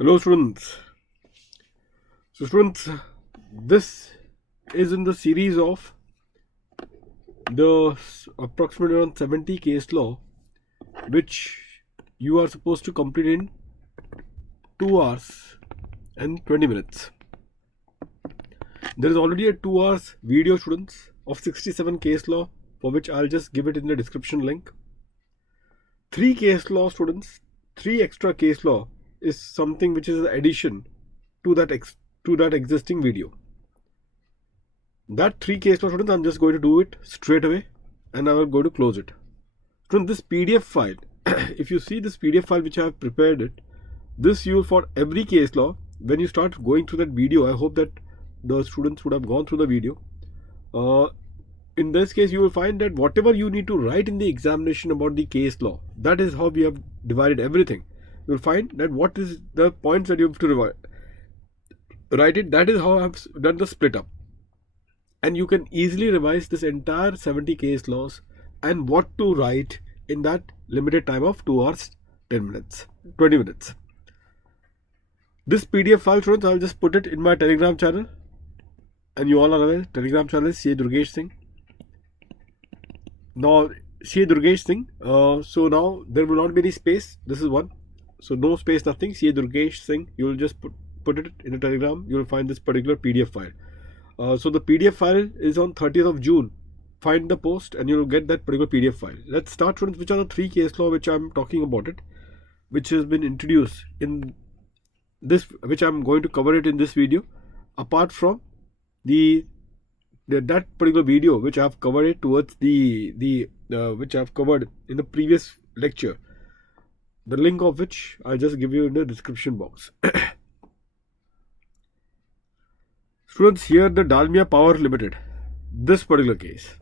Hello students. So students, this is in the series of the approximately around 70 case law which you are supposed to complete in 2 hours and 20 minutes. There is already a 2 hours video students of 67 case law, for which I'll just give it in the description link. 3 case law students, 3 extra case law is something which is an addition to that existing video. That 3 case law students, I'm just going to do it straight away and I will go to close it. From this PDF file, if you see this PDF file which I have prepared it, this you for every case law, when you start going through that video, I hope that the students would have gone through the video. In this case, you will find that whatever you need to write in the examination about the case law, that is how we have divided everything. You will find that what is the points that you have to write it, that is how I have done the split up. And you can easily revise this entire 70 case laws and what to write in that limited time of 2 hours 10 minutes 20 minutes. This PDF file students, I'll just put it in my Telegram channel, and you all are aware Telegram channel is CA Durgesh Singh. Now CA Durgesh Singh, so now there will not be any space. This is one, so no space, nothing. CA Durgesh Singh, you will just put it in a Telegram. You will find this particular PDF file. So the PDF file is on 30th of June. Find the post and you will get that particular PDF file. Let's start students, which are the 3 case law which I'm talking about it, which has been introduced in this, which I'm going to cover it in this video, apart from that particular video which I've covered it towards which I've covered in the previous lecture, the link of which I'll just give you in the description box. Students, here the Dalmia Power Limited, this particular case,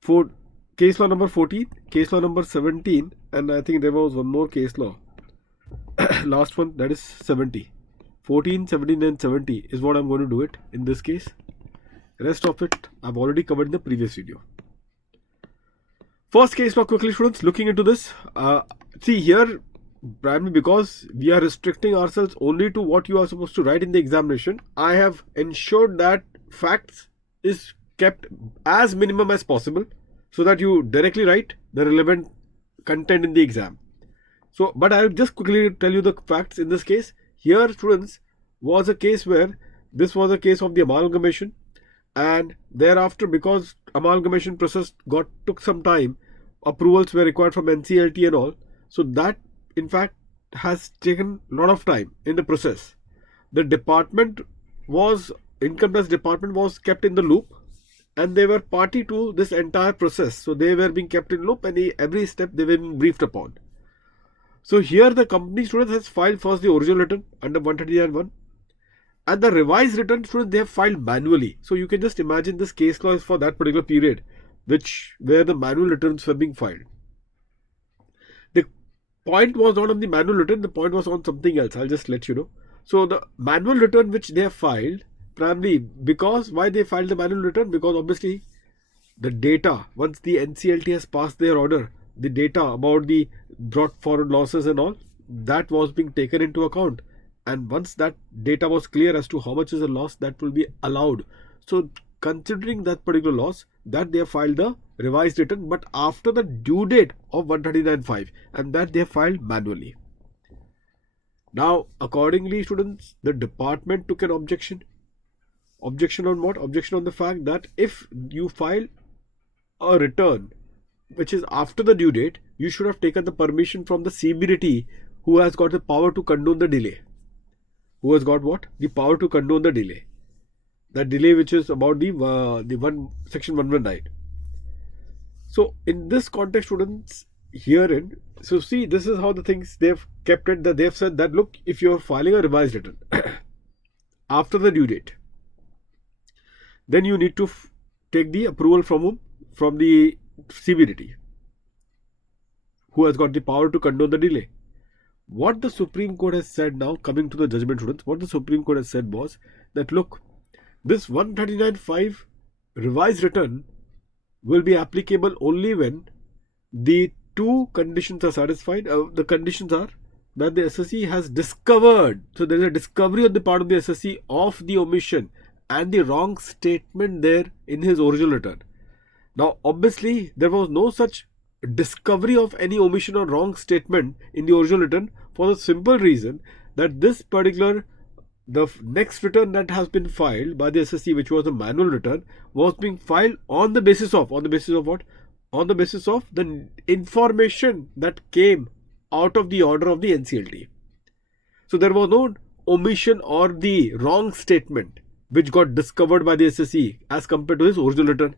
for case law number 14, case law number 17, and I think there was one more case law, last one, that is 70. 14, 17 and 70 is what I'm going to do it in this case. Rest of it I've already covered in the previous video. First case law, quickly students, looking into this. See here, primarily because we are restricting ourselves only to what you are supposed to write in the examination, I have ensured that facts is kept as minimum as possible so that you directly write the relevant content in the exam. So, but I'll just quickly tell you the facts in this case. Here, students, was a case where this was a case of the amalgamation, and thereafter, because amalgamation process took some time, approvals were required from NCLT and all. So that in fact has taken a lot of time in the process. The department was, income tax department was kept in the loop, and they were party to this entire process. So they were being kept in loop, and every step they were being briefed upon. So here the company students has filed first the original return under 139(1), and the revised return students they have filed manually. So you can just imagine this case law is for that particular period, where the manual returns were being filed. The point was not on the manual return, the point was on something else. I'll just let you know. So the manual return which they have filed, primarily because why they filed the manual return, because obviously the data, once the NCLT has passed their order, the data about the brought forward losses and all, that was being taken into account. And once that data was clear as to how much is the loss that will be allowed, so considering that particular loss, that they have filed the revised return, but after the due date of 139(5), and that they have filed manually. Now, accordingly, students, the department took an objection. Objection on what? Objection on the fact that if you file a return which is after the due date, you should have taken the permission from the CBDT, who has got the power to condone the delay. Who has got what? The power to condone the delay. That delay which is about the section 119. So in this context, students, herein, so see, this is how the things they've kept it, that they've said that look, if you're filing a revised return after the due date, then you need to take the approval from whom? From the CBDT, who has got the power to condone the delay. What the Supreme Court has said now, coming to the judgment, students, what the Supreme Court has said was that look, this 139(5) revised return will be applicable only when the two conditions are satisfied. The conditions are that the SSE has discovered. So there is a discovery on the part of the SSE of the omission and the wrong statement there in his original return. Now, obviously, there was no such discovery of any omission or wrong statement in the original return for the simple reason that this particular, the next return that has been filed by the SSE, which was a manual return, was being filed on the basis of what? On the basis of the information that came out of the order of the NCLT. So there was no omission or the wrong statement which got discovered by the SSE as compared to his original return.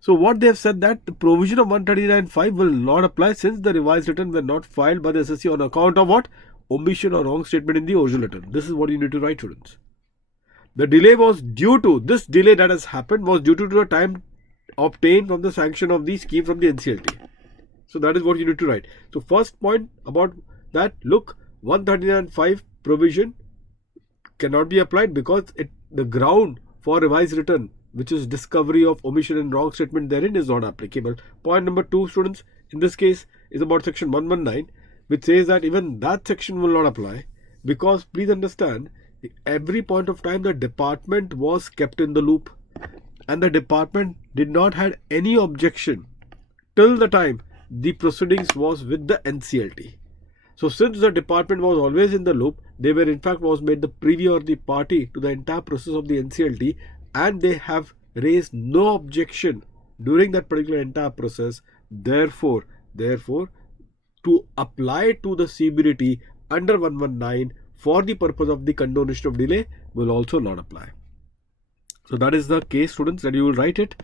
So what they have said that the provision of 139(5) will not apply since the revised return were not filed by the SSE on account of what? Omission or wrong statement in the original return. This is what you need to write, students. The delay was due to, this delay that has happened was due to the time obtained from the sanction of the scheme from the NCLT. So that is what you need to write. So first point about that, look, 139(5) provision cannot be applied because the ground for revised return, which is discovery of omission and wrong statement therein, is not applicable. Point number 2, students, in this case is about section 119, which says that even that section will not apply because please understand, every point of time the department was kept in the loop and the department did not had any objection till the time the proceedings was with the NCLT. So since the department was always in the loop, they were in fact was made the privy or the party to the entire process of the NCLT, and they have raised no objection during that particular entire process. Therefore, to apply to the CBDT under 119 for the purpose of the condonation of delay will also not apply. So that is the case, students, that you will write it.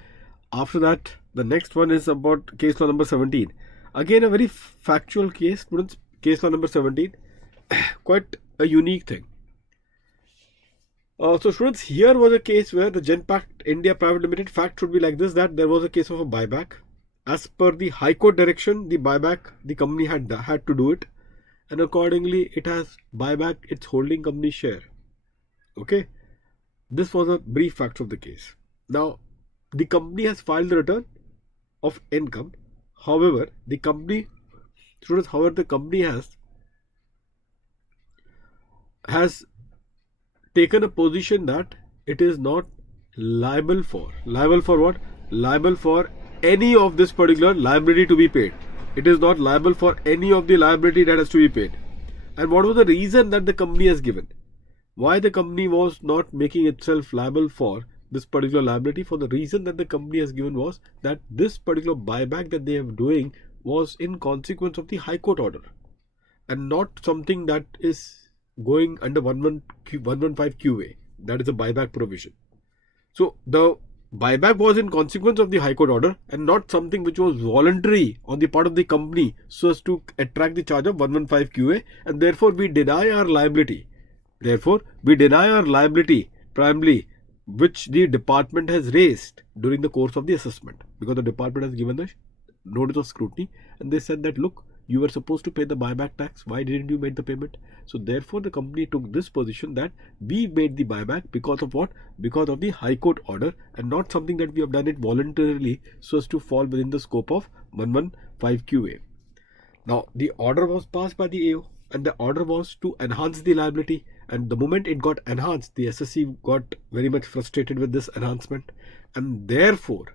After that, the next one is about case law number 17. Again, a very factual case, students. Case law number 17, quite a unique thing. So students, here was a case where the Genpact India Private Limited, fact should be like this, that there was a case of a buyback. As per the High Court direction, the buyback, the company had to do it, and accordingly it has buyback its holding company share. Okay, this was a brief fact of the case. Now, the company has filed the return of income. However, the company has taken a position that it is not liable for what? Liable for any of this particular liability to be paid. It is not liable for any of the liability that has to be paid. And what was the reason that the company has given? Why the company was not making itself liable for this particular liability? For the reason that the company has given was that this particular buyback that they are doing was in consequence of the High Court order and not something that is going under 115 QA. That is a buyback provision. So the buyback was in consequence of the High Court order and not something which was voluntary on the part of the company so as to attract the charge of 115 QA, and therefore we deny our liability. Primarily which the department has raised during the course of the assessment, because the department has given the notice of scrutiny and they said that, look, you were supposed to pay the buyback tax, why didn't you make the payment? So therefore the company took this position that we made the buyback because of what? Because of the High Court order and not something that we have done it voluntarily so as to fall within the scope of 115 QA. Now the order was passed by the AO and the order was to enhance the liability, and the moment it got enhanced, the SSE got very much frustrated with this enhancement, and therefore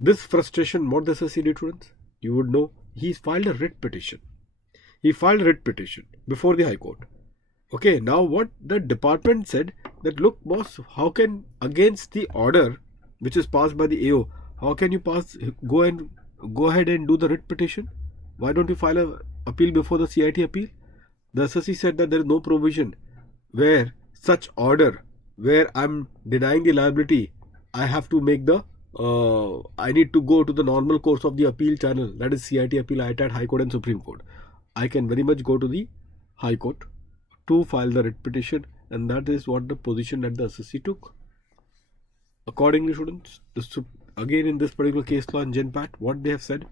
this frustration, what the SSE did, students, you would know, he filed a writ petition. Before the High Court. Okay, now what the department said that, look boss, how can against the order which is passed by the AO, how can you go ahead and do the writ petition? Why don't you file a appeal before the CIT appeal? The SSE said that there is no provision where such order, where I'm denying the liability, I have to make the I need to go to the normal course of the appeal channel, that is CIT appeal, ITAT, High Court and Supreme Court. I can very much go to the High Court to file the writ petition, and that is what the position that the SSE took. Accordingly, students, again in this particular case law in Genpact, what they have said,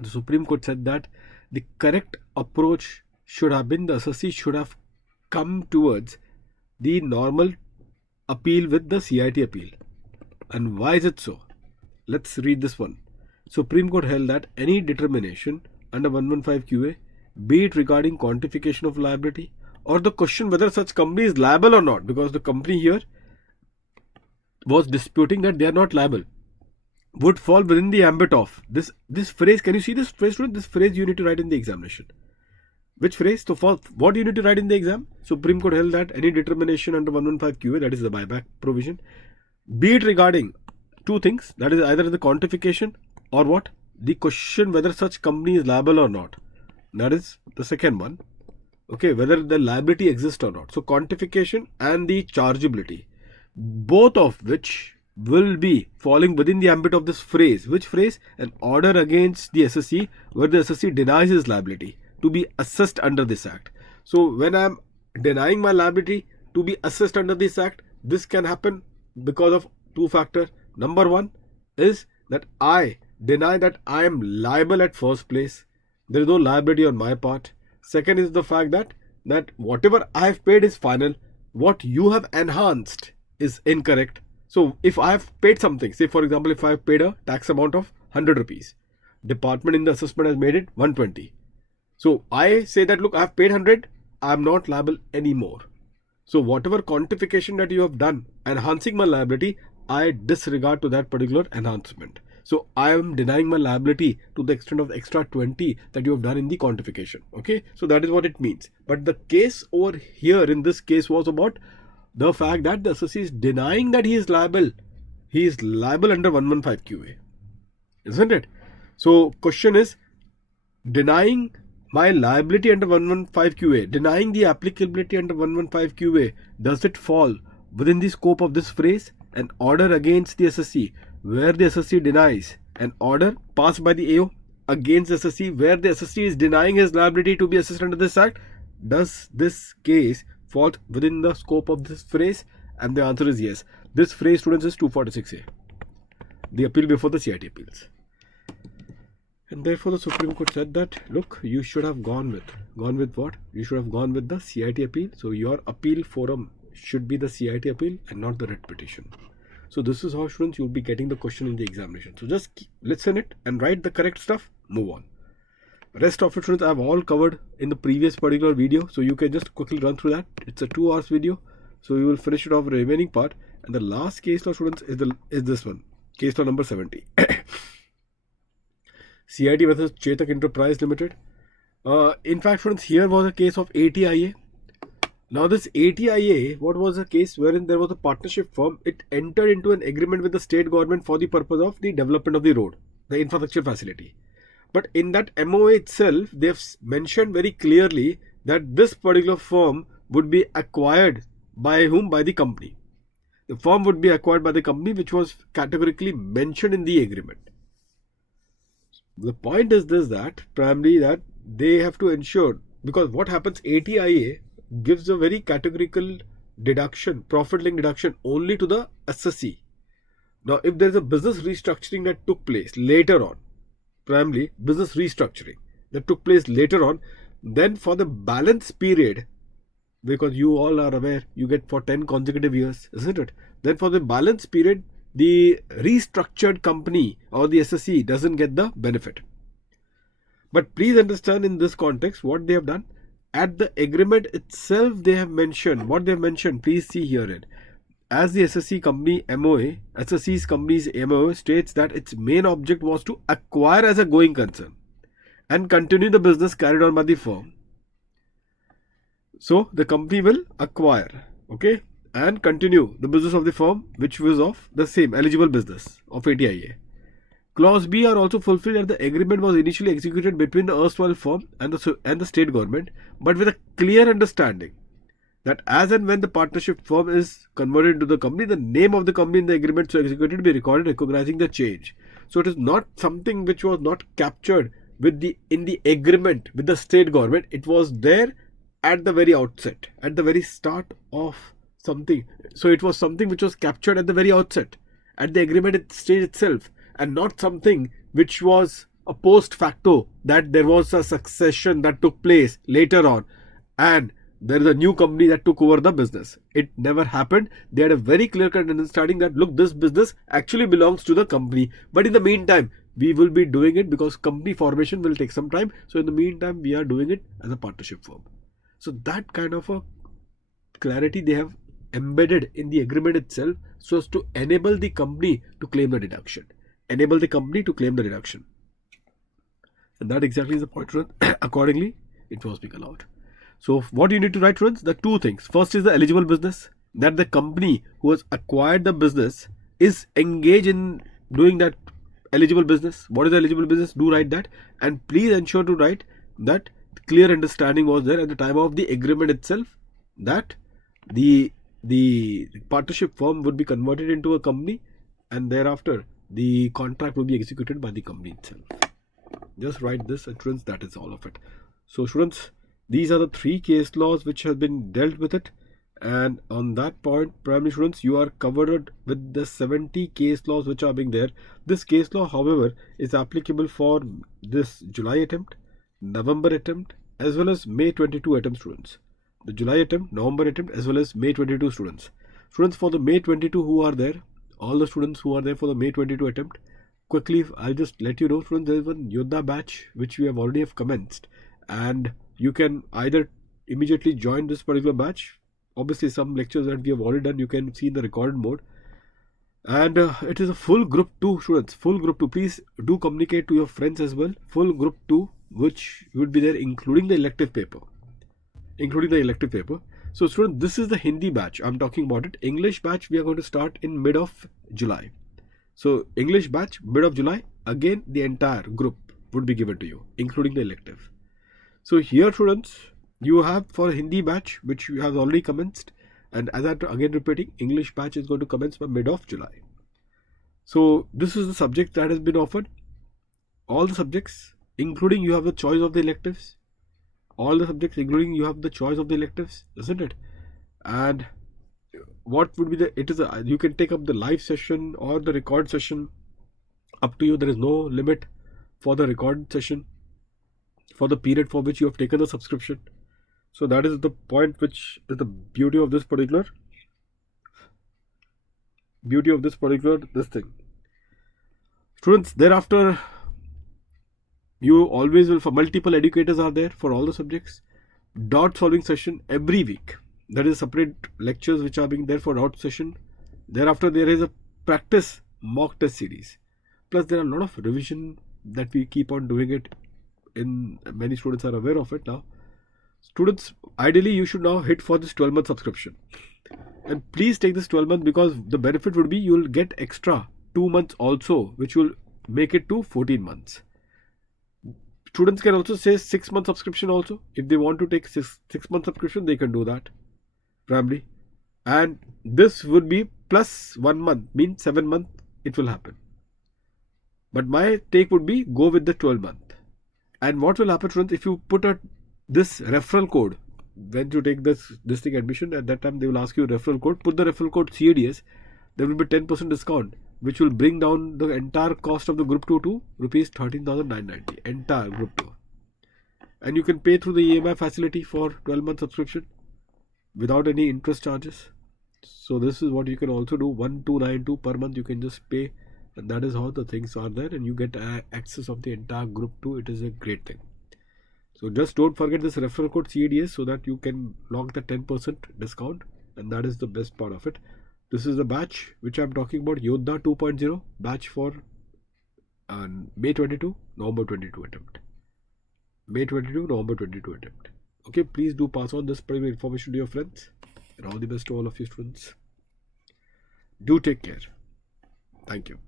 the Supreme Court said that the correct approach should have been, the SSE should have come towards the normal appeal with the CIT appeal. And why is it so? Let's read this one. Supreme Court held that any determination under 115 QA be it regarding quantification of liability or the question whether such company is liable or not, because the company here was disputing that they are not liable, would fall within the ambit of this phrase. Can you see this phrase, student? This phrase you need to write in the examination. Which phrase? So for what you need to write in the exam? Supreme Court held that any determination under 115 QA, that is the buyback provision, be it regarding two things, that is either the quantification or what? The question whether such company is liable or not. That is the second one. Okay, whether the liability exists or not. So quantification and the chargeability, both of which will be falling within the ambit of this phrase. Which phrase? An order against the SSC where the SSC denies his liability to be assessed under this act. So when I am denying my liability to be assessed under this act, this can happen because of two factors. Number one is that I deny that I am liable at first place. There is no liability on my part. Second is the fact that whatever I have paid is final. What you have enhanced is incorrect. So if I have paid something, say for example, if I have paid a tax amount of 100 rupees, department in the assessment has made it 120. So I say that, look, I have paid 100, I am not liable anymore. So whatever quantification that you have done enhancing my liability, I disregard to that particular enhancement. So I am denying my liability to the extent of extra 20 that you have done in the quantification. Okay, so that is what it means. But the case over here in this case was about the fact that the SSC is denying that he is liable. He is liable under 115 QA, isn't it? So question is, denying my liability under 115 QA, denying the applicability under 115 QA, does it fall within the scope of this phrase? An order against the SSC where the SSC denies, an order passed by the AO against the SSC where the SSC is denying his liability to be assessed under this act. Does this case fall within the scope of this phrase? And the answer is yes. This phrase, students, is 246A, the appeal before the CIT appeals. And therefore the Supreme Court said that, look, you should have gone with what? You should have gone with the CIT appeal. So your appeal forum should be the CIT appeal and not the writ petition. So this is how, students, you'll be getting the question in the examination. So just listen it and write the correct stuff, move on. Rest of it, students, I have all covered in the previous particular video. So you can just quickly run through that. It's a 2 hours video. So you will finish it off the remaining part. And the last case law, students, is this one. Case law number 70. CIT versus Chetak Enterprise Limited. In fact, students, here was a case of ATIA. Now this ATIA, what was a case wherein there was a partnership firm. It entered into an agreement with the state government for the purpose of the development of the road, the infrastructure facility. But in that MOA itself, they have mentioned very clearly that this particular firm would be acquired by whom? By the company. The firm would be acquired by the company, which was categorically mentioned in the agreement. The point is this, that primarily that they have to ensure, because what happens, ATIA gives a very categorical deduction, profit link deduction only to the SSC. Now if there is a business restructuring that took place later on, primarily business restructuring that took place later on, then for the balance period, because you all are aware you get for 10 consecutive years, isn't it? Then for the balance period, the restructured company or the SSC doesn't get the benefit. But please understand in this context what they have done. At the agreement itself, they have mentioned what they have mentioned. Please see herein. As the SSC company MOA, SSC's company's MOA states that its main object was to acquire as a going concern and continue the business carried on by the firm. So the company will acquire, okay, and continue the business of the firm, which was of the same eligible business of ATIA. Clause B are also fulfilled that the agreement was initially executed between the erstwhile firm and the state government, but with a clear understanding that as and when the partnership firm is converted into the company, the name of the company in the agreement so executed be recorded, recognizing the change. So it is not something which was not captured in the agreement with the state government. It was there at the very outset, at the very start of something. So it was something which was captured at the very outset, at the agreement stage itself, and not something which was a post facto, that there was a succession that took place later on and there is a new company that took over the business. It never happened. They had a very clear cut understanding that, look, this business actually belongs to the company, but in the meantime, we will be doing it because company formation will take some time. So in the meantime, we are doing it as a partnership firm. So that kind of a clarity they have embedded in the agreement itself so as to enable the company to claim the deduction. Enable the company to claim the deduction. And that exactly is the point. Accordingly, it was being allowed. So what you need to write, students? The two things. First is the eligible business, that the company who has acquired the business is engaged in doing that eligible business. What is the eligible business? Do write that, and please ensure to write that clear understanding was there at the time of the agreement itself that the partnership firm would be converted into a company, and thereafter the contract will be executed by the company itself. Just write this, and students, that is all of it. So students, these are the 3 case laws which have been dealt with it, and on that point, primary students, you are covered with the 70 case laws which are being there. This case law, however, is applicable for this July attempt, November attempt, as well as May 22 attempt, students. The July attempt, November attempt, as well as May 22 students. Students, for the May 22 who are there, all the students who are there for the May 22 attempt, quickly, I'll just let you know, students, there is one Yodha batch which we have already commenced, and you can either immediately join this particular batch. Obviously, some lectures that we have already done, you can see in the recorded mode. And it is a full group 2, students, full group 2. Please do communicate to your friends as well. Full group 2, which would be there, including the elective paper. So students, this is the Hindi batch. I'm talking about it. English batch, we are going to start in mid of July. So English batch, mid of July, again the entire group would be given to you, including the elective. So here, students, you have for Hindi batch, which you have already commenced, and as I'm again repeating, English batch is going to commence by mid of July. So this is the subject that has been offered. All the subjects, including you have the choice of the electives. All the subjects, including you have the choice of the electives, isn't it? And what would be the, you can take up the live session or the record session, up to you. There is no limit for the record session for the period for which you have taken the subscription. So that is the point which is the beauty of this particular this thing. Students, thereafter, you always will, for multiple educators are there for all the subjects. Dot solving session every week. That is separate lectures which are being there for dot session. Thereafter, there is a practice mock test series. Plus, there are a lot of revision that we keep on doing it. In many students are aware of it now. Students, ideally, you should now hit for this 12-month subscription. And please take this 12 months, because the benefit would be you will get extra 2 months also, which will make it to 14 months. Students can also say 6-month subscription also. If they want to take 6-month subscription, they can do that. Primarily. And this would be plus 1 month, means 7 months it will happen. But my take would be go with the 12 month. And what will happen, students, if you put this referral code, when you take this thing admission, at that time they will ask you referral code. Put the referral code CADS. There will be 10% discount, which will bring down the entire cost of the group 2 to rupees 13,990. Entire group 2. And you can pay through the EMI facility for 12-month subscription without any interest charges. So this is what you can also do. 1,292 per month you can just pay, and that is how the things are there, and you get access of the entire group 2. It is a great thing. So just don't forget this referral code CADS so that you can log the 10% discount, and that is the best part of it. This is the batch which I'm talking about, Yodha 2.0 batch for May 22, November 22 attempt. May 22, November 22 attempt. Okay, please do pass on this particular information to your friends, and all the best to all of you students. Do take care. Thank you.